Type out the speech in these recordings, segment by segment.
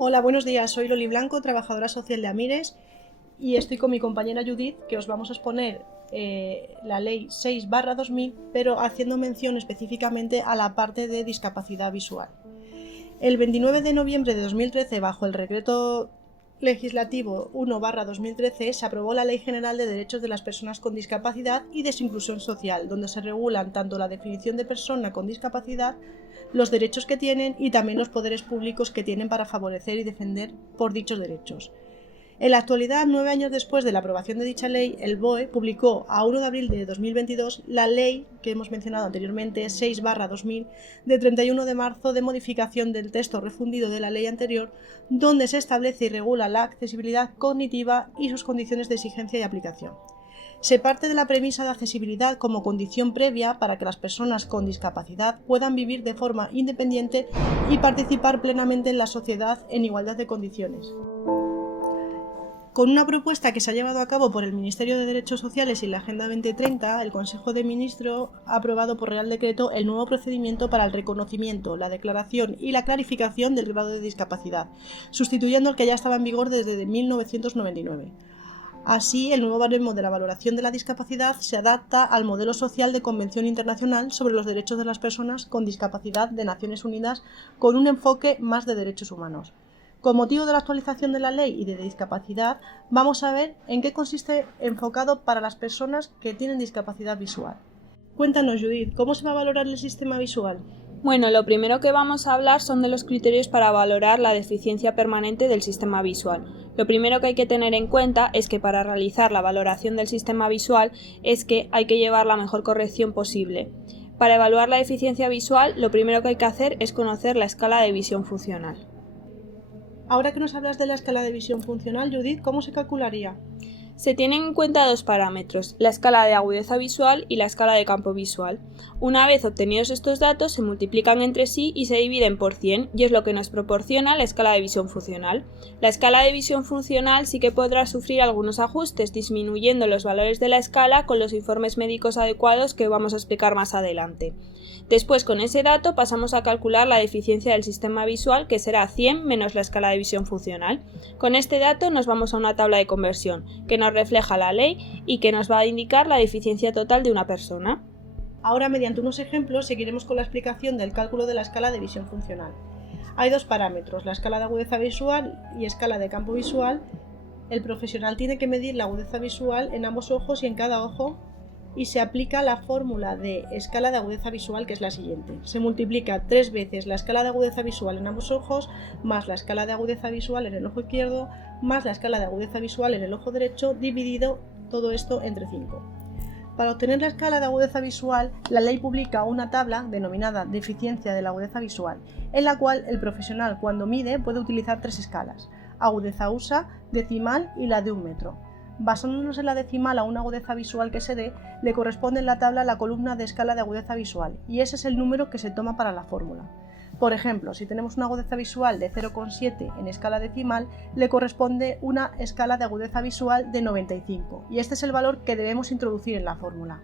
Hola, buenos días. Soy Loli Blanco, trabajadora social de Amires, y estoy con mi compañera Judith, que os vamos a exponer la Ley 6/2000, pero haciendo mención específicamente a la parte de discapacidad visual. El 29 de noviembre de 2013, bajo el Decreto Legislativo 1/2013, se aprobó la Ley General de Derechos de las Personas con Discapacidad y de su Inclusión Social, donde se regulan tanto la definición de persona con discapacidad, los derechos que tienen y también los poderes públicos que tienen para favorecer y defender por dichos derechos. En la actualidad, 9 años después de la aprobación de dicha ley, el BOE publicó a 1 de abril de 2022 la ley que hemos mencionado anteriormente, 6/2000, de 31 de marzo, de modificación del texto refundido de la ley anterior, donde se establece y regula la accesibilidad cognitiva y sus condiciones de exigencia y aplicación. Se parte de la premisa de accesibilidad como condición previa para que las personas con discapacidad puedan vivir de forma independiente y participar plenamente en la sociedad en igualdad de condiciones. Con una propuesta que se ha llevado a cabo por el Ministerio de Derechos Sociales y la Agenda 2030, el Consejo de Ministros ha aprobado por Real Decreto el nuevo procedimiento para el reconocimiento, la declaración y la clarificación del grado de discapacidad, sustituyendo el que ya estaba en vigor desde 1999. Así, el nuevo baremo de la valoración de la discapacidad se adapta al modelo social de Convención Internacional sobre los Derechos de las Personas con Discapacidad de Naciones Unidas, con un enfoque más de derechos humanos. Con motivo de la actualización de la ley y de discapacidad, vamos a ver en qué consiste enfocado para las personas que tienen discapacidad visual. Cuéntanos, Judith, ¿cómo se va a valorar el sistema visual? Bueno, lo primero que vamos a hablar son de los criterios para valorar la deficiencia permanente del sistema visual. Lo primero que hay que tener en cuenta es que para realizar la valoración del sistema visual es que hay que llevar la mejor corrección posible. Para evaluar la deficiencia visual, lo primero que hay que hacer es conocer la escala de visión funcional. Ahora que nos hablas de la escala de visión funcional, Judith, ¿cómo se calcularía? Se tienen en cuenta dos parámetros, la escala de agudeza visual y la escala de campo visual. Una vez obtenidos estos datos, se multiplican entre sí y se dividen por 100, y es lo que nos proporciona la escala de visión funcional. La escala de visión funcional sí que podrá sufrir algunos ajustes, disminuyendo los valores de la escala con los informes médicos adecuados que vamos a explicar más adelante. Después, con ese dato, pasamos a calcular la deficiencia del sistema visual, que será 100 menos la escala de visión funcional. Con este dato nos vamos a una tabla de conversión, que nos refleja la ley y que nos va a indicar la deficiencia total de una persona. Ahora, mediante unos ejemplos, seguiremos con la explicación del cálculo de la escala de visión funcional. Hay dos parámetros, la escala de agudeza visual y escala de campo visual. El profesional tiene que medir la agudeza visual en ambos ojos y en cada ojo, y se aplica la fórmula de escala de agudeza visual, que es la siguiente. Se multiplica 3 veces la escala de agudeza visual en ambos ojos, más la escala de agudeza visual en el ojo izquierdo, más la escala de agudeza visual en el ojo derecho, dividido todo esto entre 5. Para obtener la escala de agudeza visual, la ley publica una tabla denominada deficiencia de la agudeza visual, en la cual el profesional, cuando mide, puede utilizar 3 escalas: agudeza USA, decimal y la de 1 metro. Basándonos en la decimal a una agudeza visual que se dé, le corresponde en la tabla la columna de escala de agudeza visual, y ese es el número que se toma para la fórmula. Por ejemplo, si tenemos una agudeza visual de 0,7 en escala decimal, le corresponde una escala de agudeza visual de 95, y este es el valor que debemos introducir en la fórmula.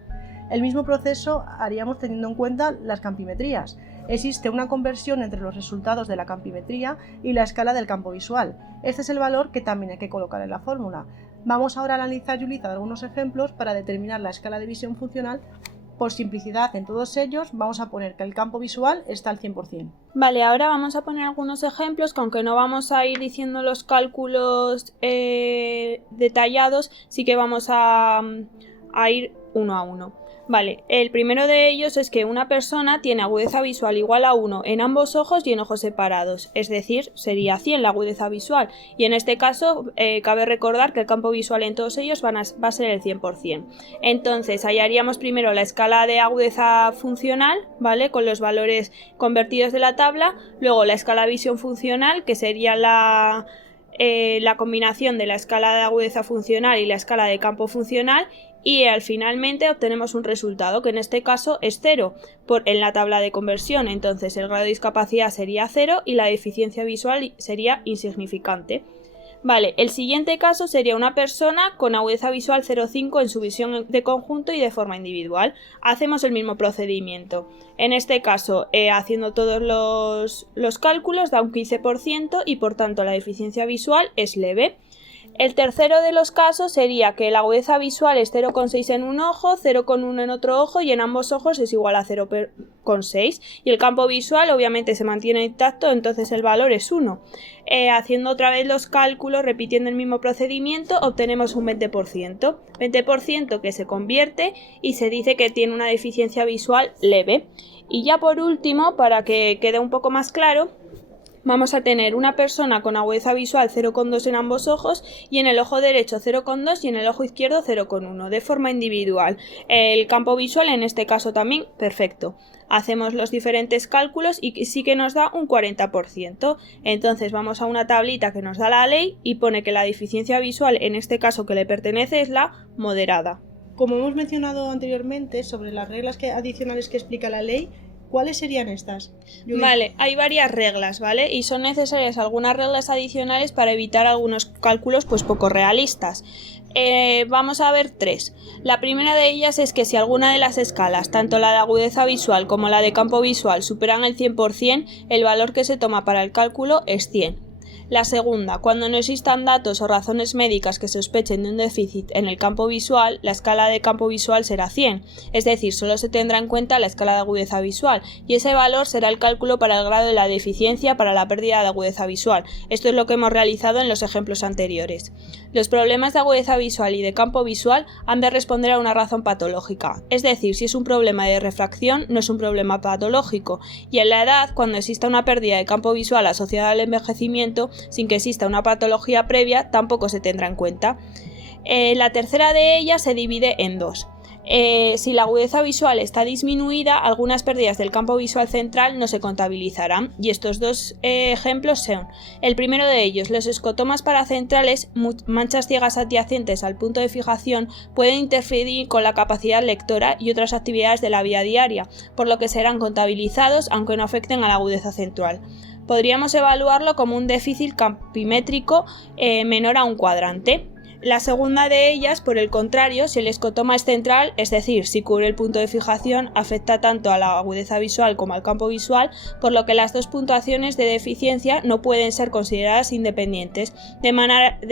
El mismo proceso haríamos teniendo en cuenta las campimetrías. Existe una conversión entre los resultados de la campimetría y la escala del campo visual. Este es el valor que también hay que colocar en la fórmula. Vamos ahora a analizar y utilizar algunos ejemplos para determinar la escala de visión funcional. Por simplicidad, en todos ellos vamos a poner que el campo visual está al 100%. Vale, ahora vamos a poner algunos ejemplos que, aunque no vamos a ir diciendo los cálculos detallados, sí que vamos a ir uno a uno. Vale, el primero de ellos es que una persona tiene agudeza visual igual a 1 en ambos ojos y en ojos separados, es decir, sería 100 la agudeza visual, y en este caso cabe recordar que el campo visual en todos ellos va a ser el 100%. Entonces, hallaríamos primero la escala de agudeza funcional, ¿vale?, con los valores convertidos de la tabla, luego la escala de visión funcional, que sería la combinación de la escala de agudeza funcional y la escala de campo funcional, y finalmente obtenemos un resultado que en este caso es 0 en la tabla de conversión. Entonces el grado de discapacidad sería 0 y la deficiencia visual sería insignificante. Vale, el siguiente caso sería una persona con agudeza visual 0,5 en su visión de conjunto y de forma individual. Hacemos el mismo procedimiento. En este caso, haciendo todos los cálculos, da un 15% y por tanto la deficiencia visual es leve. El tercero de los casos sería que la agudeza visual es 0,6 en un ojo, 0,1 en otro ojo y en ambos ojos es igual a 0,6 y el campo visual obviamente se mantiene intacto, entonces el valor es 1. Haciendo otra vez los cálculos, repitiendo el mismo procedimiento, obtenemos un 20%. 20% que se convierte y se dice que tiene una deficiencia visual leve. Y ya por último, para que quede un poco más claro, vamos a tener una persona con agudeza visual 0,2 en ambos ojos y en el ojo derecho 0,2 y en el ojo izquierdo 0,1 de forma individual. El campo visual en este caso también perfecto. Hacemos los diferentes cálculos y sí que nos da un 40%. Entonces vamos a una tablita que nos da la ley y pone que la deficiencia visual en este caso que le pertenece es la moderada. Como hemos mencionado anteriormente sobre las reglas adicionales que explica la ley, ¿cuáles serían estas? Vale, hay varias reglas, ¿vale? Y son necesarias algunas reglas adicionales para evitar algunos cálculos pues poco realistas. Vamos a ver 3. La primera de ellas es que si alguna de las escalas, tanto la de agudeza visual como la de campo visual, superan el 100%, el valor que se toma para el cálculo es 100. La segunda, cuando no existan datos o razones médicas que sospechen de un déficit en el campo visual, la escala de campo visual será 100, es decir, solo se tendrá en cuenta la escala de agudeza visual, y ese valor será el cálculo para el grado de la deficiencia para la pérdida de agudeza visual. Esto es lo que hemos realizado en los ejemplos anteriores. Los problemas de agudeza visual y de campo visual han de responder a una razón patológica, es decir, si es un problema de refracción, no es un problema patológico, y en la edad, cuando exista una pérdida de campo visual asociada al envejecimiento, sin que exista una patología previa, tampoco se tendrá en cuenta. La tercera de ellas se divide en 2. Si la agudeza visual está disminuida, algunas pérdidas del campo visual central no se contabilizarán, y estos dos ejemplos son: el primero de ellos, los escotomas paracentrales, manchas ciegas adyacentes al punto de fijación, pueden interferir con la capacidad lectora y otras actividades de la vida diaria, por lo que serán contabilizados aunque no afecten a la agudeza central. Podríamos evaluarlo como un déficit campimétrico menor a un cuadrante. La segunda de ellas, por el contrario, si el escotoma es central, es decir, si cubre el punto de fijación, afecta tanto a la agudeza visual como al campo visual, por lo que las dos puntuaciones de deficiencia no pueden ser consideradas independientes, de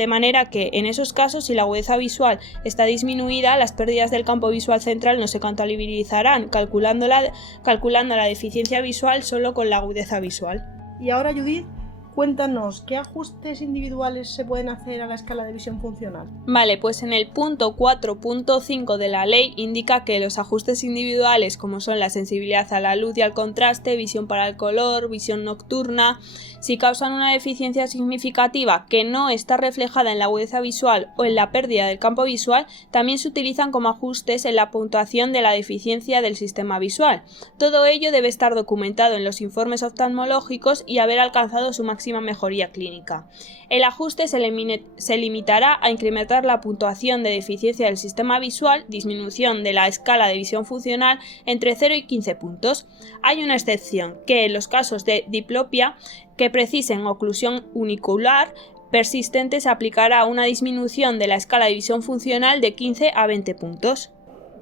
manera que en esos casos, si la agudeza visual está disminuida, las pérdidas del campo visual central no se contabilizarán, calculando la deficiencia visual solo con la agudeza visual. Y ahora, Judith, cuéntanos, ¿qué ajustes individuales se pueden hacer a la escala de visión funcional? Vale, pues en el punto 4.5 de la ley indica que los ajustes individuales, como son la sensibilidad a la luz y al contraste, visión para el color, visión nocturna, si causan una deficiencia significativa que no está reflejada en la agudeza visual o en la pérdida del campo visual, también se utilizan como ajustes en la puntuación de la deficiencia del sistema visual. Todo ello debe estar documentado en los informes oftalmológicos y haber alcanzado su máxima mejoría clínica. El ajuste se limitará a incrementar la puntuación de deficiencia del sistema visual, disminución de la escala de visión funcional entre 0 y 15 puntos. Hay una excepción, que en los casos de diplopia que precisen oclusión unicular persistente se aplicará una disminución de la escala de visión funcional de 15 a 20 puntos.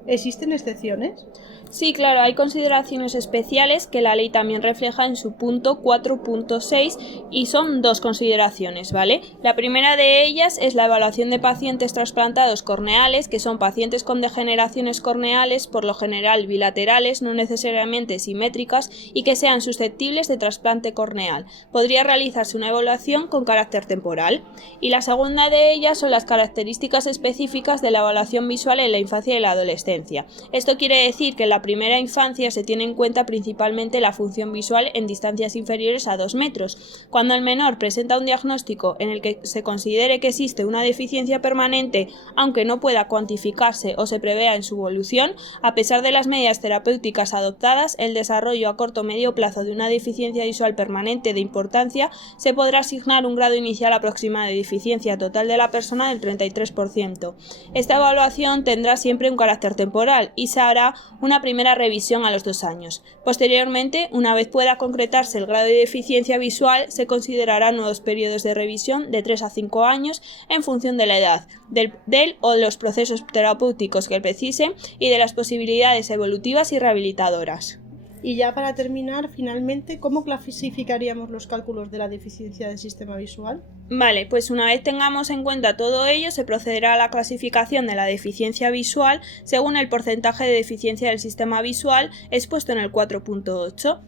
¿Existen excepciones? Sí, claro, hay consideraciones especiales que la ley también refleja en su punto 4.6 y son dos consideraciones, ¿vale? La primera de ellas es la evaluación de pacientes trasplantados corneales, que son pacientes con degeneraciones corneales, por lo general bilaterales, no necesariamente simétricas, y que sean susceptibles de trasplante corneal. Podría realizarse una evaluación con carácter temporal. Y la segunda de ellas son las características específicas de la evaluación visual en la infancia y la adolescencia. Esto quiere decir que en la primera infancia se tiene en cuenta principalmente la función visual en distancias inferiores a 2 metros. Cuando el menor presenta un diagnóstico en el que se considere que existe una deficiencia permanente, aunque no pueda cuantificarse o se prevea en su evolución, a pesar de las medidas terapéuticas adoptadas, el desarrollo a corto o medio plazo de una deficiencia visual permanente de importancia se podrá asignar un grado inicial aproximado de deficiencia total de la persona del 33%. Esta evaluación tendrá siempre un carácter temporal y se hará una primera primera revisión a los 2 años. Posteriormente, una vez pueda concretarse el grado de deficiencia visual, se considerarán nuevos periodos de revisión de 3 a 5 años en función de la edad, del o los procesos terapéuticos que precisen y de las posibilidades evolutivas y rehabilitadoras. Y ya para terminar, finalmente, ¿cómo clasificaríamos los cálculos de la deficiencia del sistema visual? Vale, pues una vez tengamos en cuenta todo ello, se procederá a la clasificación de la deficiencia visual según el porcentaje de deficiencia del sistema visual expuesto en el 4.8.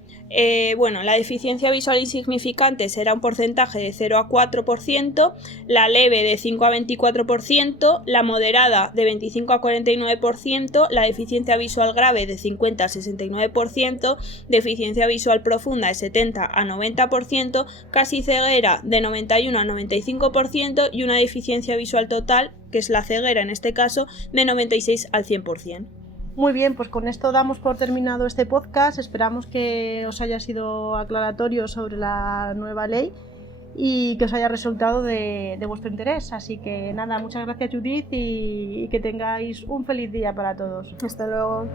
La deficiencia visual insignificante será un porcentaje de 0 a 4%, la leve de 5 a 24%, la moderada de 25 a 49%, la deficiencia visual grave de 50 a 69%, deficiencia visual profunda de 70 a 90%, casi ceguera de 91 a 95% y una deficiencia visual total, que es la ceguera en este caso, de 96 al 100%. Muy bien, pues con esto damos por terminado este podcast. Esperamos que os haya sido aclaratorio sobre la nueva ley y que os haya resultado de vuestro interés. Así que nada, muchas gracias Judith y que tengáis un feliz día para todos. Hasta luego.